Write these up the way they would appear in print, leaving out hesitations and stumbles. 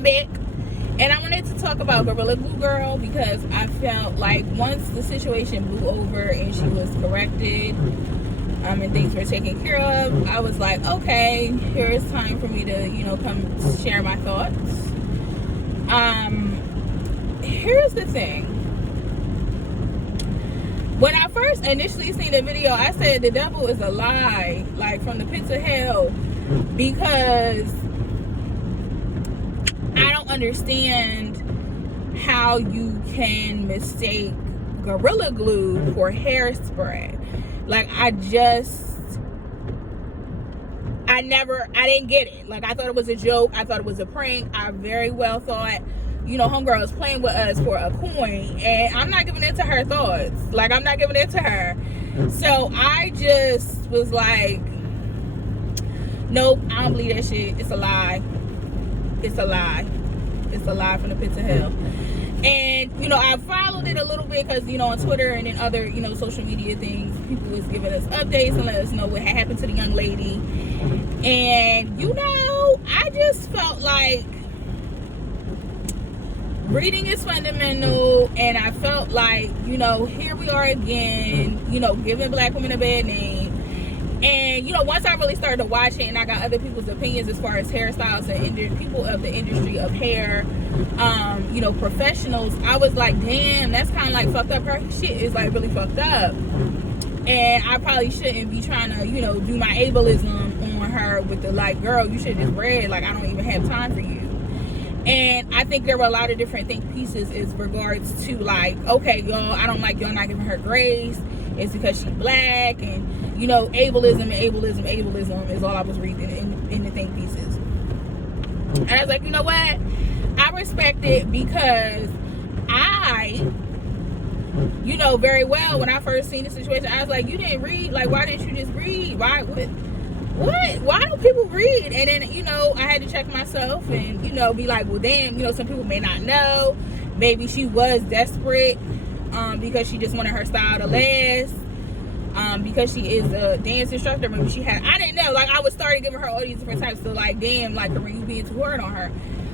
I'm back. And I wanted to talk about Gorilla Glue Girl because I felt like once the situation blew over and she was corrected, and things were taken care of, I was like, okay, here is time for me to, come share my thoughts. Here's the thing. When I first initially seen the video, I said the devil is a lie, like from the pits of hell, because I don't understand how you can mistake Gorilla Glue for hairspray. Like, I didn't get it. Like, I thought it was a joke. I thought it was a prank. I very well thought, homegirl is playing with us for a coin. And I'm not giving it to her thoughts. Like, I'm not giving it to her. So I just was like, nope, I don't believe that shit. It's a lie. It's a lie. It's a lie from the pits of hell. And, I followed it a little bit because, on Twitter and in other, social media things, people was giving us updates and let us know what had happened to the young lady. And, I just felt like reading is fundamental. And I felt like, here we are again, giving black women a bad name. And, once I really started to watch it and I got other people's opinions as far as hairstyles and people of the industry of hair, professionals, I was like, damn, that's kind of like fucked up. Her shit is like really fucked up. And I probably shouldn't be trying to, do my ableism on her with the like, girl, you should just read. Like, I don't even have time for you. And I think there were a lot of different pieces as regards to like, okay, y'all, I don't like y'all not giving her grace. It's because she's black, and ableism is all I was reading in the think pieces. And I was like, you know what? I respect it because I, very well, when I first seen the situation, I was like, you didn't read. Like, why didn't you just read? Why? What? Why don't people read? And then, I had to check myself and, be like, well, damn, some people may not know. Maybe she was desperate because she just wanted her style to last. Because she is a dance instructor, maybe she had, I didn't know. Like, I was starting giving her all these different types. So, like, damn, like, Corinne, you being too hard on her.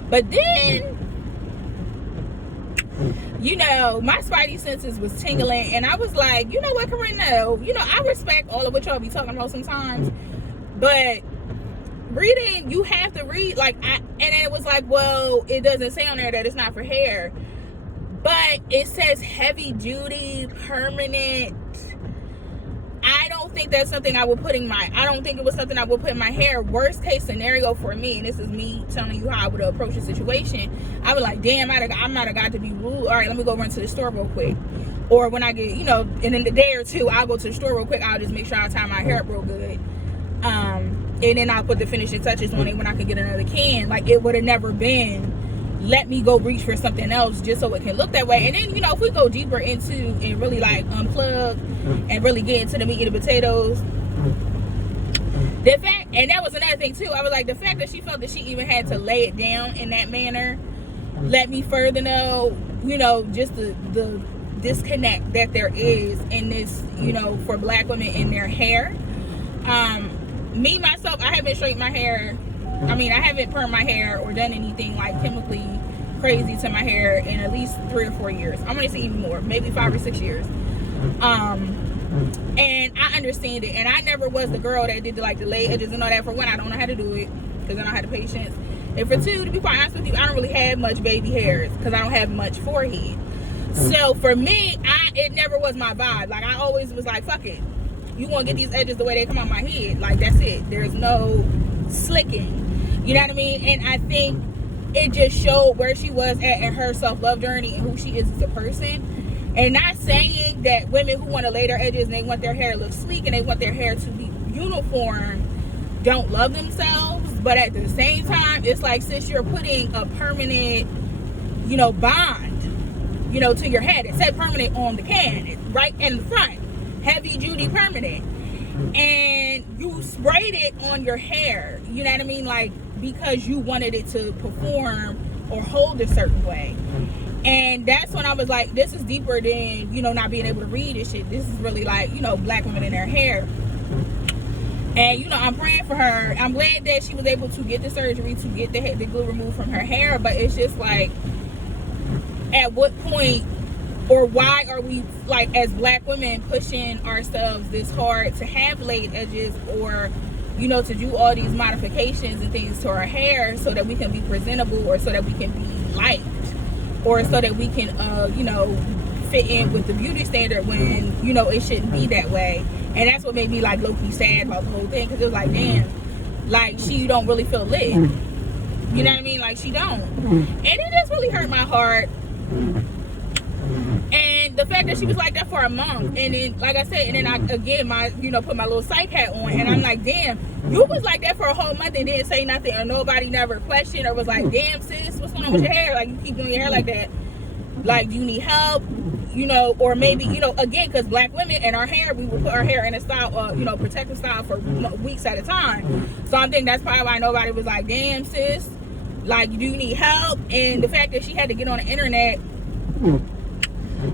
But then, my spidey senses was tingling, and I was like, you know what, Corinne, no. I respect all of what y'all be talking about sometimes, but reading, you have to read, like, and then it was like, well, it doesn't say on there that it's not for hair, but it says heavy duty, permanent. I don't think that's something I would put in I don't think it was something I would put in my hair. Worst case scenario for me, and this is me telling you how I would approach the situation, I would like, damn, I might have got to be rude. All right, let me go run to the store real quick. Or when I get, and in the day or two, I'll go to the store real quick. I'll just make sure I tie my hair up real good. And then I'll put the finishing touches on it when I can get another can. Like, it would have never been, let me go reach for something else just so it can look that way. And then, if we go deeper into and really like unplug and really get into the meat and the potatoes, the fact, and that was another thing too, I was like, the fact that she felt that she even had to lay it down in that manner let me further know, just the disconnect that there is in this, for black women in their hair. Me, myself, I haven't straightened my hair. I haven't permed my hair or done anything like chemically crazy to my hair in at least 3 or 4 years. I'm gonna say even more, maybe 5 or 6 years. And I understand it. And I never was the girl that did the lay edges and all that. For one, I don't know how to do it because I don't have the patience. And for two, to be quite honest with you, I don't really have much baby hairs because I don't have much forehead. So for me, it never was my vibe. Like, I always was like, fuck it. You gonna get these edges the way they come on my head. Like, that's it. There's no slicking. You know what I mean? And I think it just showed where she was at in her self-love journey and who she is as a person. And not saying that women who want to lay their edges and they want their hair to look sleek and they want their hair to be uniform don't love themselves. But at the same time, it's like, since you're putting a permanent, bond, to your head. It said permanent on the can. It's right in the front. Heavy duty permanent. And you sprayed it on your hair. You know what I mean? Like, because you wanted it to perform or hold a certain way. And that's when I was like, this is deeper than, not being able to read and shit. This is really like, black women in their hair. And you know, I'm praying for her. I'm glad that she was able to get the surgery to get the glue removed from her hair. But it's just like, at what point, or why are we, like, as black women, pushing ourselves this hard to have laid edges, or, you know, to do all these modifications and things to our hair so that we can be presentable, or so that we can be liked, or so that we can, you know, fit in with the beauty standard, when, you know, it shouldn't be that way. And that's what made me, like, low-key sad about the whole thing, because it was like, damn, like, she don't really feel lit. You know what I mean? Like, she don't. And it just really hurt my heart. And the fact that she was like that for a month, and then, like I said, and then I, again, you know, put my little psych hat on, and I'm like, damn, you was like that for a whole month and didn't say nothing, or nobody never questioned, or was like, damn, sis, what's going on with your hair? Like, you keep doing your hair like that. Like, do you need help? You know, or maybe, you know, again, because black women and our hair, we will put our hair in a style, you know, protective style for weeks at a time. So I'm thinking that's probably why nobody was like, damn, sis, like, do you need help? And the fact that she had to get on the internet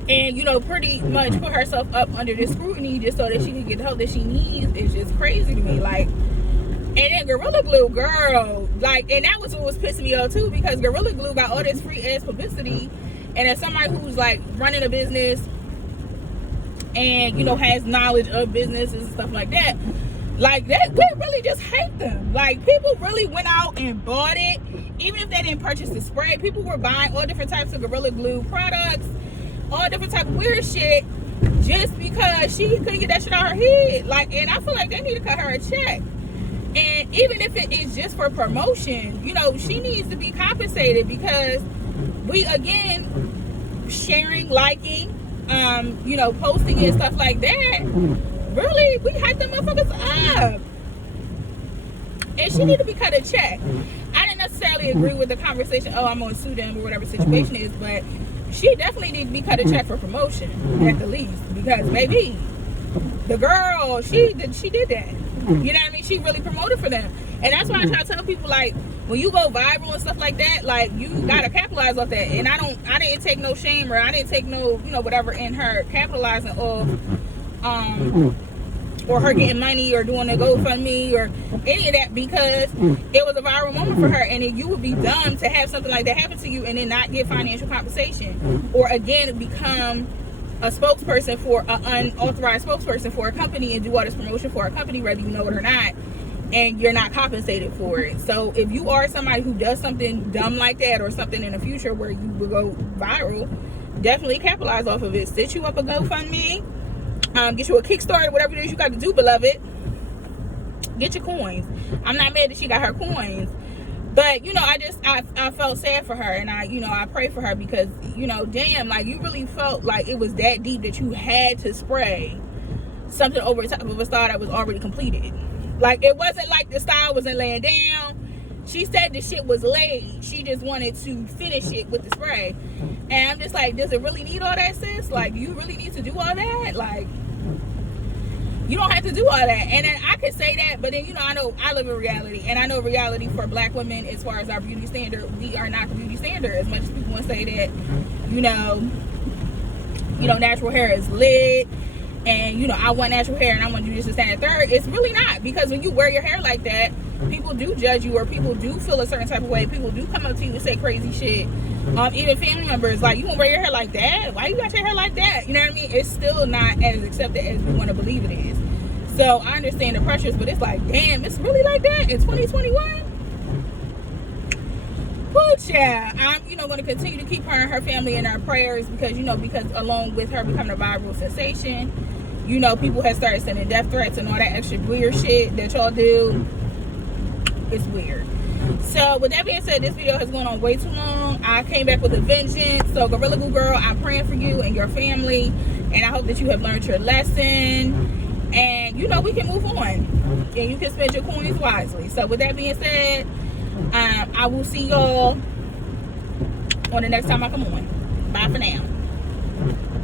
and, you know, pretty much put herself up under this scrutiny just so that she can get the help that she needs is just crazy to me. Like, and then Gorilla Glue, girl, like, and that was what was pissing me off too, because Gorilla Glue got all this free ass publicity. And as somebody who's like running a business and, you know, has knowledge of businesses and stuff like that, like, that, we really just hate them. Like, people really went out and bought it. Even if they didn't purchase the spray, people were buying all different types of Gorilla Glue products, all different type of weird shit, just because she couldn't get that shit out her head. Like, and I feel like they need to cut her a check. And even if it is just for promotion, you know, she needs to be compensated, because we, again, sharing, liking, you know, posting and stuff like that, really, we hype them motherfuckers up. And she need to be cut a check. I didn't necessarily agree with the conversation, oh, I'm gonna sue them, or whatever the situation is, but she definitely need to be cut a check for promotion, at the least, because baby, the girl, she did that. You know what I mean? She really promoted for them. And that's why I try to tell people, like, when you go viral and stuff like that, like, you gotta capitalize off that. And I didn't take no shame, or I didn't take no, you know, whatever in her capitalizing off, or her getting money, or doing a GoFundMe, or any of that, because it was a viral moment for her. And then you would be dumb to have something like that happen to you and then not get financial compensation, or again, become a spokesperson for an unauthorized spokesperson for a company and do all this promotion for a company, whether you know it or not, and you're not compensated for it. So if you are somebody who does something dumb like that, or something in the future where you will go viral, definitely capitalize off of it. Set you up a GoFundMe, get you a Kickstarter, whatever it is you got to do, beloved. Get your coins. I'm not mad that she got her coins, but, you know, I felt sad for her, and I pray for her, because, you know, damn, like, you really felt like it was that deep that you had to spray something over the top of a style that was already completed. Like, it wasn't like the style wasn't laying down. She said the shit was laid. She just wanted to finish it with the spray. And I'm just like, does it really need all that, sis? Like, you really need to do all that? Like, you don't have to do all that. And then I could say that, but then, you know, I know I live in reality, and I know reality for black women, as far as our beauty standard, we are not the beauty standard. As much as people want to say that, you know, natural hair is lit, and, you know, I want natural hair and I want to do this, and third, it's really not. Because when you wear your hair like that, people do judge you, or people do feel a certain type of way. People do come up to you and say crazy shit. Even family members, like, you gonna wear your hair like that? Why you got your hair like that? You know what I mean? It's still not as accepted as we want to believe it is. So I understand the pressures, but it's like, damn, it's really like that in 2021? Well, child, I'm, you know, going to continue to keep her and her family in our prayers, because, you know, because along with her becoming a viral sensation, you know, people have started sending death threats and all that extra weird shit that y'all do. It's weird. So with that being said, this video has gone on way too long. I came back with a vengeance. So Gorilla Glue girl, I'm praying for you and your family, and I hope that you have learned your lesson, and, you know, we can move on and you can spend your coins wisely. So with that being said, I will see y'all on the next time I come on. Bye for now.